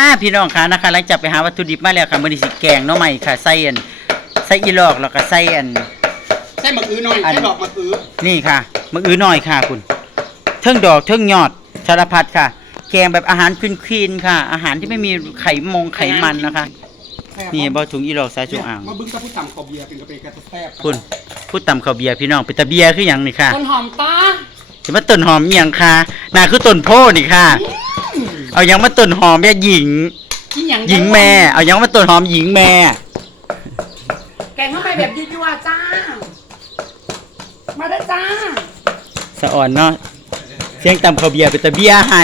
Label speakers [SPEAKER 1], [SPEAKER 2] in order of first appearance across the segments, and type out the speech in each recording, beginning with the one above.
[SPEAKER 1] พี่น้องค่ะนะคะหลังจากไปหาวัตถุดิบมาแล้วค่ะมื้อนี้สิแกงหน่อไม้ค่ะใส่อีลอกแล้วก็ใส่
[SPEAKER 2] มะอื้อหน่อยใส่ดอกมะอื้อ
[SPEAKER 1] นี่ค่ะมะอื้อหน่อยค่ะคุณเทิงดอกเทิงยอดสารพัดค่ะแกงแบบอาหารคลีนๆค่ะอาหารที่ไม่มีไขมันนะคะนี่บ่ถุงอีลอกใส่ถุงอ่าง
[SPEAKER 2] มาบึ้งกับผู้ตำข้าวเบียร์เป็นกระเปกระแทบ
[SPEAKER 1] คุณผู้ตำข้าวเบียร์พี่น้องเป็นตะเบียร์คือหยังนี่ค่ะ
[SPEAKER 2] ต้นหอมตา
[SPEAKER 1] สิมาต้นหอมอีหยังค่ะน่าคือต้นโพนี่ค่ะเอาหยังมาต้นหอมแม่หญิงแม่เอาหยังมาต้นหอมหญิงแม่
[SPEAKER 2] แกงเข้าไปแบบยั่วๆจ้ามาได้จ้า
[SPEAKER 1] สะอ่อนเนาะเสียงตำข้าวเบียร์เป็นตะเบียร์ให้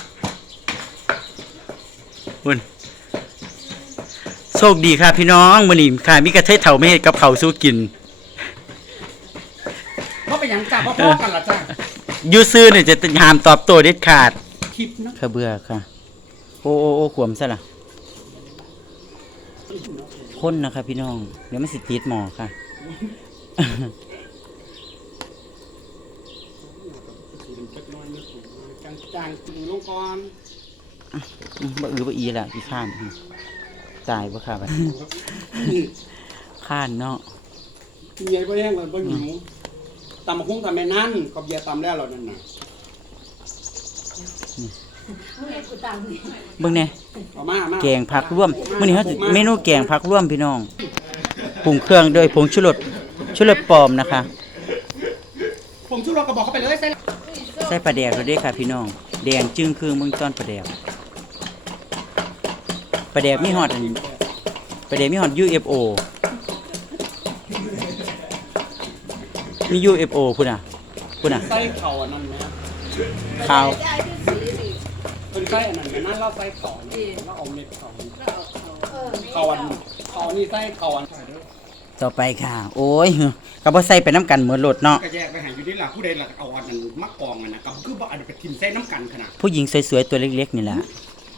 [SPEAKER 1] คุณโชคดีค่ะพี่น้องมื้อนี้ค่ะมีกระเทยเฒ่าไม่เฮ็ดกับข้าวสู้กิน
[SPEAKER 2] บ่เป็นหยังจ้าพ่อกันล่ะจ้า
[SPEAKER 1] อยู่ซื่อเนี่ยจะห้ามตอบโต้เด็ดขาด
[SPEAKER 2] คลิปนะ
[SPEAKER 1] ข้าเบื่อค่ะโอ้ขวมซะล่ะคนนะคะพี่น้องเดี๋ยวมันสิติดหมอค่ะ
[SPEAKER 2] จางๆลงก่อน
[SPEAKER 1] บ่บ่อีล่ะอีข้านตายบ่ค่ะบัดข้านเนาะ
[SPEAKER 2] ใหญ่บ่แห้งแล้วบ่หิวตำบักหุ่งทำแม่นั่นก็เบียร์ตำแล้วนั่นน่ะ
[SPEAKER 1] เบิ่งแน่แกงผักร่วมมื้อนี้เฮาเมนูแกงผักร่วมพี่น้องปรุงเครื่องด้วยผงชูรสปลอมนะคะ
[SPEAKER 2] ผงชูรสก็บอกเขาไปเลย
[SPEAKER 1] ใส่ปลาแดกด้วยค่ะพี่น้องแดงจึ้งครึ่งเบิ่งตอนปลาแดกมีฮอดUFO มี UFO พุ่นน่ะ
[SPEAKER 2] ใส่เข่าอันนั้นมั้ย
[SPEAKER 1] ข้าว
[SPEAKER 2] เพิ่นใส่อันนั้นนั่นเราใส่เข่าแล้วเอาเม็ดเข่านี่ใส่เข่าอัน
[SPEAKER 1] ต่อไปค่ะโอ้ยก็บ่ใส่ไปน้ำกันเหมือนรถเนาะ
[SPEAKER 2] ก็แยกไปให้อยู่นี่ล่ะผู้ใดล่ะเอาอันนั้นมักกองอ่ะนะก็คือบ่เอาไปทิ่มใส่น้ำกันขนาด
[SPEAKER 1] ผู้หญิงสวยๆตัวเล็กๆนี่แหละ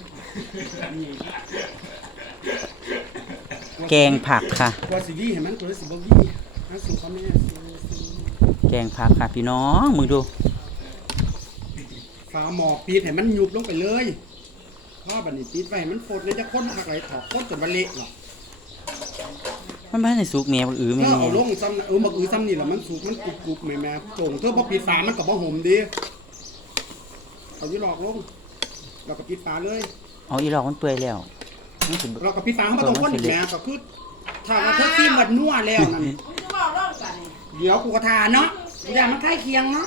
[SPEAKER 1] แกงผักค่ะ
[SPEAKER 2] ว่าสิวี่เห็นมั้ยตัวสิบ่วี่หาสู่พ่อแม่
[SPEAKER 1] แกงผักค่ะพี่น้องมึงดู
[SPEAKER 2] ฝาหม้อปิดให้มันยุบลงไปเลยรอบบัดนี้ปิดไว้ให้มันฟดเลยจะคนหักไหลถอกคนจนบ่เละหรอก
[SPEAKER 1] มันบ่ได้สุกแม่บักอื้อแม่
[SPEAKER 2] เอาลงซ้ำบักอื้อซ้ำนี่ล่ะมันสุกมันกรุบๆแม่โจ่งเธอบ่ปิดฝามันก็บ่หอมดีเอาอยู่หลอกลงเราก็ปิดฝาเลย
[SPEAKER 1] เอาอีหลอกมันเปื่อยแล้ว
[SPEAKER 2] เราก็ปิดฝาเข้ามาตรงก้นอีกแม่ก็คือถ้าว่าเธอซีมันนัวแล้วนั่นเดี๋ยวกูก็ทาเนาะอย่ามันใกล้เคียงเนาะ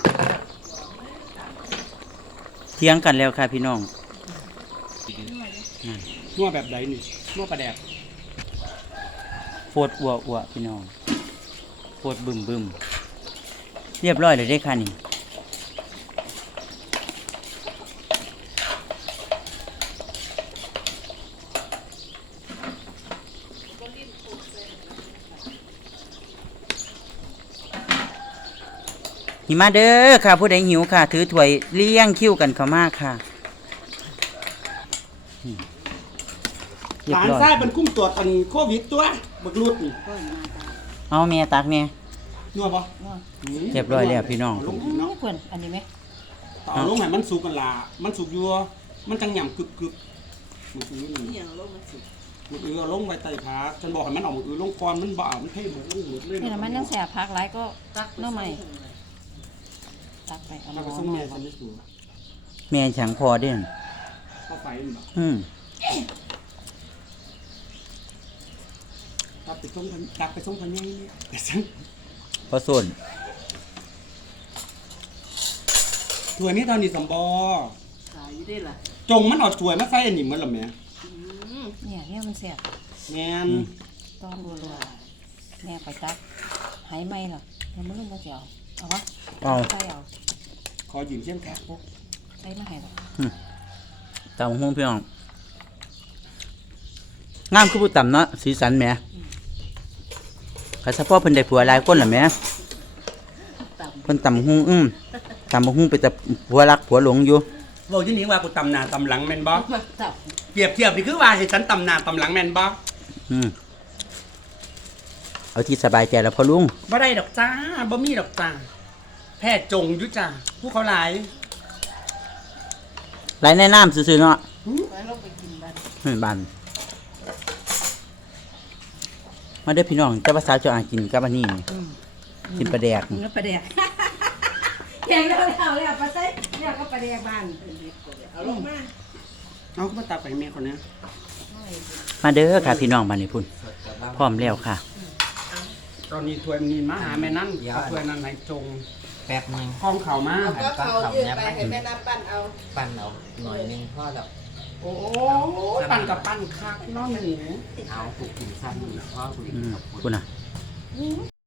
[SPEAKER 1] เที่ยงกันแล้วค่ะพี่น้อง
[SPEAKER 2] นัวแบบใดนี่นัวปลาแดก
[SPEAKER 1] โฟดอัวพี่น้องโฟดบึมเรียบร้อยเลยได้ค่ะนี่หิมาเด้อค่ะผู้ใดหิวค่ะถือถ้วยเลี้ยงคิ้วกันเข้ามาค่ะ
[SPEAKER 2] หลานชายเป็นกุ้งตรวจอันโควิดตัวบักรุดนี่
[SPEAKER 1] เอาแม่ตักแม่
[SPEAKER 2] นัวบ่
[SPEAKER 1] เรียบร้อยแล้วพี่น้อง
[SPEAKER 2] ลงเนาะ
[SPEAKER 3] เพิ่นอันนี้มั้ย
[SPEAKER 2] เอาลงให้มันสุกกันล่ะมันสุกอยู่มันจังหย่ำกึบมันคือนี่อย่างลงมันสุกมันเอาลงไว้ใต้ผักฉันบอกให้มันเอาลงก่อนมันบ่เอามันเทหมดลงหมดเลย
[SPEAKER 3] นี่มันยังแสบผักหลายก็ตักเนาะใหม่ตักไปเอามา
[SPEAKER 2] ส่งแม่ฉันได้สู
[SPEAKER 1] แม่ฉังพอเด้น
[SPEAKER 2] เข้าไปตักไปส่งพันยัง
[SPEAKER 1] พอส่วน
[SPEAKER 2] ถ้วยนี้ตอนนี้สำบอ
[SPEAKER 3] ขายอยู่ได้ล่ะ
[SPEAKER 2] จงมันเอาถ้วยมาใส่อันนี้เหมือนหรอแม่
[SPEAKER 3] เนี่ยมันแสบ
[SPEAKER 2] แม่น
[SPEAKER 3] ต้องรัวๆแม่ไปตักหายไหมล่ะยังไม่รู้ว่าจะเอาวะใส่เอา
[SPEAKER 2] ขอยืมเชี่ยมแขกพวก
[SPEAKER 3] ใส่มาให้ล่ะ
[SPEAKER 1] ตำหุ้งพี่น้องงามคือผู้ตำเนาะสีสันแม่ข้าเฉพาะเพิ่นได้ผัวหลายคนล่ะแม่เพิ่นตำหุ้งตำหุ้งไปแต่ผัวรักผัวหลงอยู่
[SPEAKER 2] เว้าอยู่นี่ว่ากูตำหน้าตำหลังแม่นบ่เปรียบเทียบนี่คือว่าให้ฉันตำหน้าตำหลังแม่นบ่
[SPEAKER 1] เอาที่สบายใจแล้วพ่อลุง
[SPEAKER 2] บ่ได้ดอกจ้าบ่มีดอกจ้าแพทย์จงอยู่จ้าผู้เขาหลาย
[SPEAKER 1] ในน้ำซื่อๆเนาะไม่บานมาเด้อพี่น้องเจ้าภาษาวเจ้าอากินกับอันนี้นี่กินปลาแดก
[SPEAKER 3] มึงก็ประเดี๋ยวแกงแล้วปลาไส้เนี่ยก็ประเดี๋ยวบ้านเอาลงมา
[SPEAKER 2] เอาก็มาตักไปให้แม่คนนี้
[SPEAKER 1] มาเด้อค่ะพี่น้องบ้านนี้พุ่นพร้อมแล้วค่ะ
[SPEAKER 2] ตอนนี้ถ้วยมันนี่มาหาแม่นั่นเอาถ้วยนั้นให้จง
[SPEAKER 4] แป๊บนึง
[SPEAKER 2] คล้องเข่ามา
[SPEAKER 5] ก็เขายืนไปให้แม่น้ำปั้นเอา
[SPEAKER 4] ปั่นเอาหน่อยนึงพ่อแบบ
[SPEAKER 2] โอ้ปั่นกับปั่นคักเน้องหนู
[SPEAKER 4] เอาถูกกินซ้ำพ่อคุย
[SPEAKER 1] คุณอ่ะ